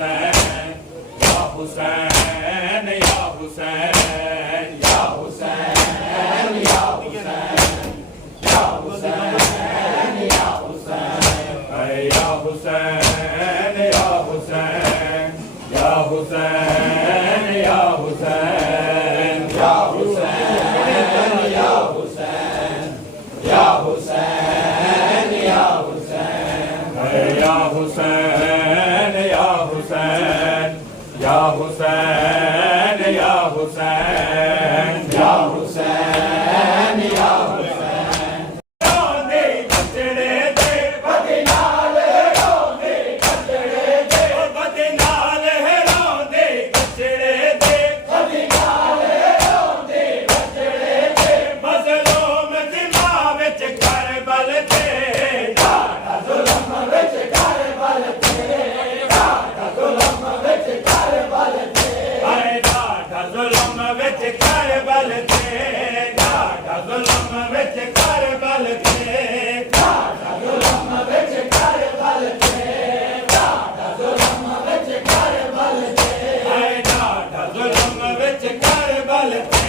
Hussein, Ya Hussein, Ya Hussein, Ya Hussein, Ya Hussein, Ya Hussein, Ya Hussein, Hey Ya Hussein, Ya Hussein, Ya Hussein, Ya Hussein, Ya Hussein, Ya Hussein, Ya Hussein, Ya Hussein, Hey Ya Hussein, Ya Hussein, Ya Hussein, Ya Hussein, Ya Hussein, Ya Hussein. Rondé बचड़े दे बदनाल रौंदे बचड़े दे बदनाल रौंदे बचड़े दे बदनाल रौंदे बचड़े दे मज़लूम दिमा विच करबल ते ॾाढा ज़ुल्म विच करबल ते ॾाढा ज़ुल्म विच करबल ते हाय ॾाढा ज़ुल्म विच करबल ते ॾाढा ज़ुल्म विच करबल ते ॾाढा ज़ुल्म विच करबल ते ॾाढा ज़ुल्म विच करबल ते हाय ॾाढा ज़ुल्म विच करबल ते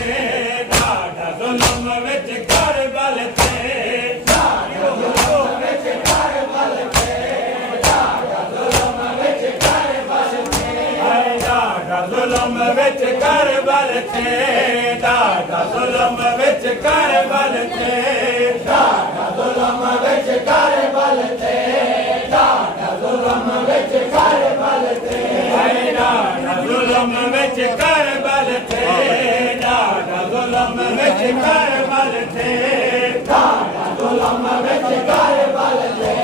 ॾाढा ज़ुल्म विच करबल ते ॾाढा ज़ुल्म विच करबल ते ॾाढा ज़ुल्म विच करबल ते हाय ॾाढा ज़ुल्म विच करबल ते ॾाढा ज़ुल्म विच करबल ते ॾाढा ज़ुल्म विच करबल ते ॾाढा ज़ुल्म विच करबल ते हाय ॾाढा ज़ुल्म विच करबल ते ॾाढा ज़ुल्म विच करबल ते ॾाढा ज़ुल्म विच करबल ते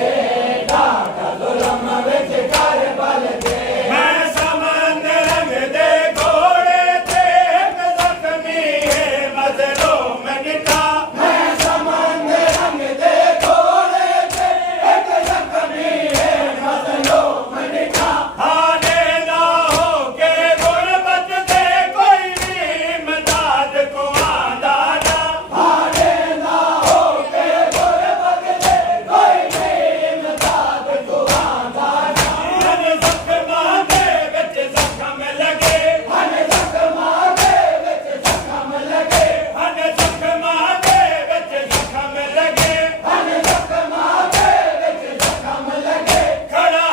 ॾाढा ज़ुल्म विच करबल ते मैं समंद रंग दे घोड़े ते हिक ज़ख्मी है मज़लूम ॾिठा मैं समंद रंग दे घोड़े ते हिक ज़ख्मी है मज़लूम ॾिठा हाणे ना हो के गुरबत ते कोई भी इमदाद को आंदा ना हाणे ना हो के गुरबत ते कोई भी इमदाद को आंदा ना हन ज़ख्मां दे विच ज़ख्म लगे हन ज़ख्मां दे विच ज़ख्म लगे हन ज़ख्मां दे विच ज़ख्म लगे हन ज़ख्मां दे विच ज़ख्म लगे खड़ा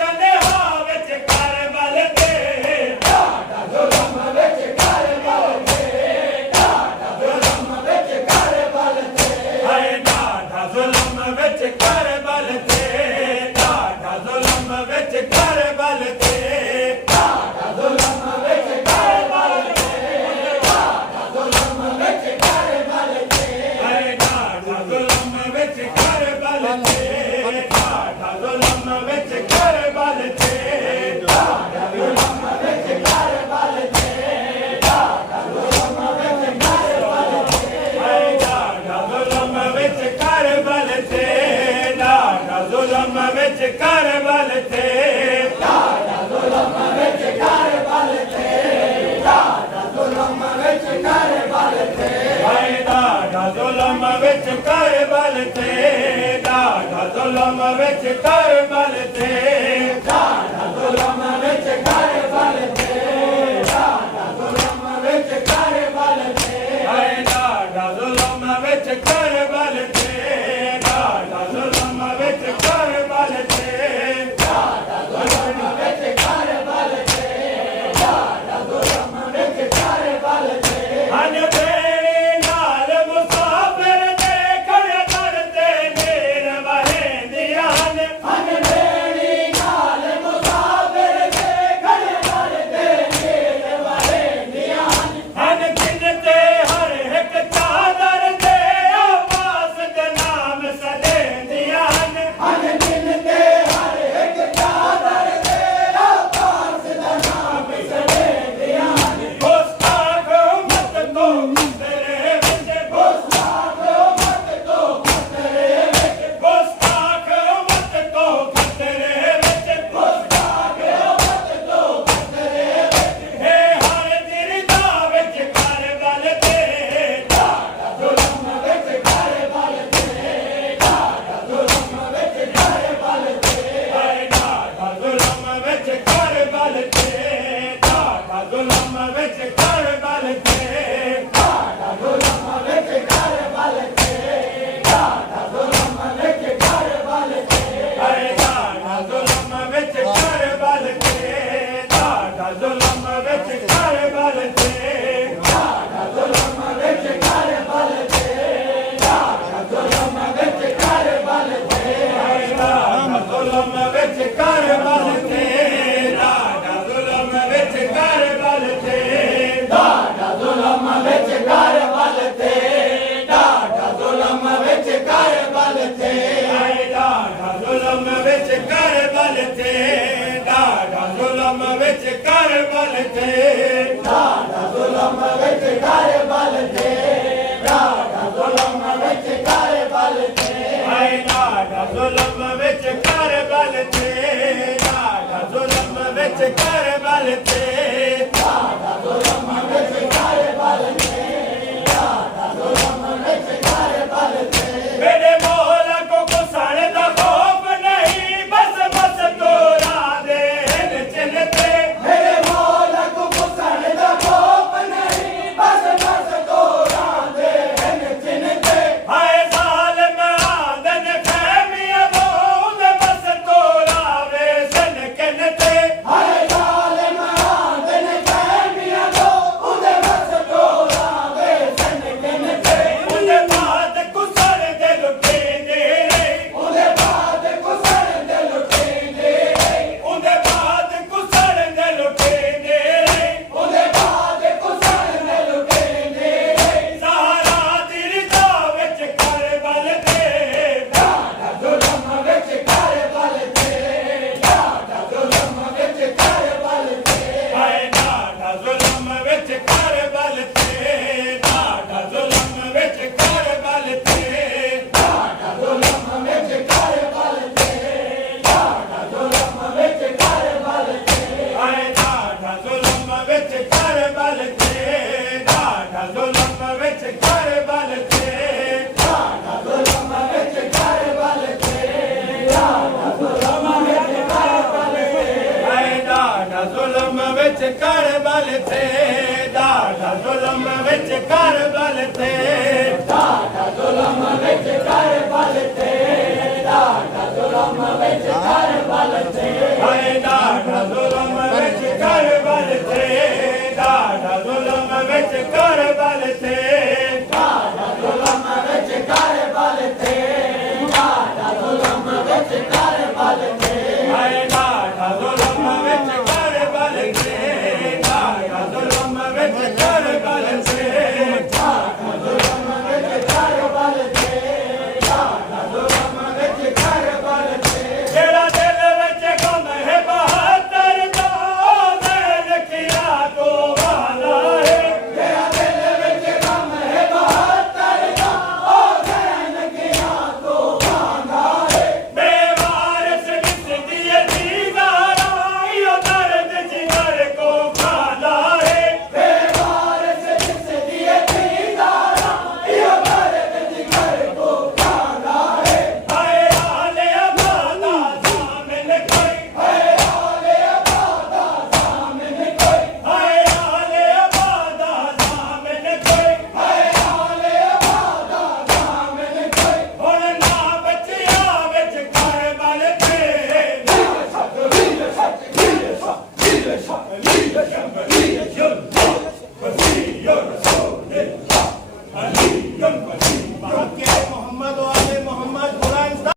तन्हा विच करबल ते ॾाढा ज़ुल्म विच करबल ते ॾाढा ज़ुल्म विच करबल ते हाय ॾाढा ज़ुल्म विच करबल ते ॾाढा ज़ुल्म विच करबल ते ॾाढा ज़ुल्म विच करबल ते ॾाढा ज़ुल्म विच करबल ते हाय ॾाढा ज़ुल्म विच करबल ते ॾाढा ज़ुल्म विच करबल ते ॾाढा ज़ुल्म विच करबल ते ॾाढा ज़ुल्म विच करबल ते हाय ॾाढा ज़ुल्म विच करबल ते ॾाढा ज़ुल्म विच करबल ते ॾाढा ज़ुल्म विच करबल ते ॾाढा ज़ुल्म विच करबल ते हाय ॾाढा ज़ुल्म विच करबल ते ॾाढा ज़ुल्म विच करबल ते ॾाढा ज़ुल्म विच करबल ते ॾाढा ज़ुल्म विच करबल ते हाय ॾाढा ज़ुल्म विच करबल ते ॾाढा ज़ुल्म विच करबल ते ॾाढा ज़ुल्म विच करबल ते ॾाढा ज़ुल्म विच करबल ते हन भेड़ी नाल मुसाफ़िर ते खड़े दर ते नेर वहेंदियां हन भेड़ी नाल मुसाफ़िर ते खड़े दर ते नेर वहेंदियां हन किन ते हर हिक चादर ते अब्बास दे नाम सॾेंदियां हन किन ते हर हिक चादर ते अब्बास दे नाम सॾेंदियां गुस्ताख उम्मत को खतरे विच गुस्ताख उम्मत को खतरे विच गुस्ताख उम्मत को खतरे विच गुस्ताख उम्मत को खतरे विच हे हर दिरदा विच करबल ते ॾाढा ज़ुल्म विच करबल ते ॾाढा ज़ुल्म विच करबल ते हाय ॾाढा ज़ुल्म विच करबल ਜ਼ੁਲਮ ਵਿੱਚ ਕਰ ਬਲ ਤੇ ਡਾਢਾ ਜ਼ੁਲਮ ਵਿੱਚ ਕਰ ਬਲ ਤੇ ਡਾਢਾ ਜ਼ੁਲਮ ਵਿੱਚ ਕਰ ਬਲ ਤੇ ਹਾਏ ਡਾਢਾ ਜ਼ੁਲਮ ਵਿੱਚ ਕਰ ਬਲ ਤੇ ਡਾਢਾ ਜ਼ੁਲਮ ਵਿੱਚ ਕਰ ਬਲ ਤੇ ਡਾਢਾ ਜ਼ੁਲਮ ਵਿੱਚ ਕਰ ਬਲ ਤੇ ਡਾਢਾ ਜ਼ੁਲਮ ਵਿੱਚ ਕਰ ਬਲ ਤੇ ਮੇਰੇ ਮੌਲਾ ਕੋ ਗੁਸਾਣ ਦਾ ਖੌਫ ਨਹੀਂ ਬਸ ਬਸ ਤੋਰਾ ਦੇ ਚਿੰਨ ਤੇ ਮੇਰੇ ਮੌਲਾ ਕੋ ਗੁਸਾਣ ਦਾ ਖੌਫ ਨਹੀਂ ਬਸ ਬਸ ਤੋਰਾ ਦੇ ਚਿੰਨ ਤੇ ਹਾਏ ਜ਼ਾਲਿਮ ਆਦਨ ਖੈਮੀਆਂ ਦੇ ਬਸ ਤੋਰਾ ਵੇ ਸਨ ਕਿੰਨ ਤੇ ਹਾਏ ਜ਼ਾਲਿਮ ਆਦਨ ਖੈਮੀਆਂ ਉਹਦੇ ਬਸ ਤੋਰਾ ਵੇ ਸਨ ਕਿੰਨ ਤੇ ਉਹਦੇ ਬਾਅਦ ਕੁਸੜ ਦੇ ਲੁੱਟੇ ਦੇ ਉਹਦੇ ਬਾਅਦ ਕੁਸੜ ਦੇ ਲੁੱਟੇ ਦੇ ਉਹਦੇ ਬਾਅਦ ਕੁਸੜ ਦੇ ਲੁੱਟੇ ਦੇ ਉਹਦੇ ਬਾਅਦ ਕੁਸੜ ਦੇ ਲੁੱਟੇ ਦੇ ਸਹਾਰਾ ਦੀ ਰਜ਼ਾ ਵਿੱਚ ਕਰ ਬਲ ਤੇ ਡਾਢਾ ਜ਼ੁਲਮ ਵਿੱਚ ਕਰ ਬਲ ਤੇ ਡਾਢਾ ਜ਼ੁਲਮ ਵਿੱਚ ਕਰ ਬਲ ਤੇ ਹਾਏ ਡਾਢਾ ਜ਼ੁਲਮ ਵਿੱਚ ਕਰ ਬਲ ਤੇ ਡਾਢਾ ਜ਼ੁਲਮ ਵਿੱਚ ਕਰ ਬਲ ਤੇ ਡਾਢਾ ਜ਼ੁਲਮ ਵਿੱਚ ਕਰ ਬਲ ਤੇ ਡਾਢਾ ਜ਼ੁਲਮ ਵਿੱਚ ਕਰ ਬਲ ਤੇ ਹਾਏ ਡਾਢਾ ਜ਼ੁਲਮ ਵਿੱਚ ਕਰ ਬਲ ਤੇ ਡਾਢਾ ਜ਼ੁਲਮ ਵਿੱਚ ਕਰ ਬਲ ਤੇ ਡਾਢਾ ਜ਼ੁਲਮ ਵਿੱਚ ਕਰ ਬਲ ਤੇ ਡਾਢਾ ਜ਼ੁਲਮ ਵਿੱਚ ਕਰ ਬਲ ਤੇ ਹਾਏ ਡਾਢਾ ਜ਼ੁਲਮ ਵਿੱਚ ਕਰ ਬਲ ਤੇ ਡਾਢਾ ਜ਼ੁਲਮ ਵਿੱਚ ਕਰ ਬਲ ਤੇ ਡਾਢਾ ਜ਼ੁਲਮ ਵਿੱਚ ਕਰ ਬਲ ਤੇ ਡਾਢਾ ਜ਼ੁਲਮ ਵਿੱਚ ਕਰ ਬਲ ਤੇ ਹਾਏ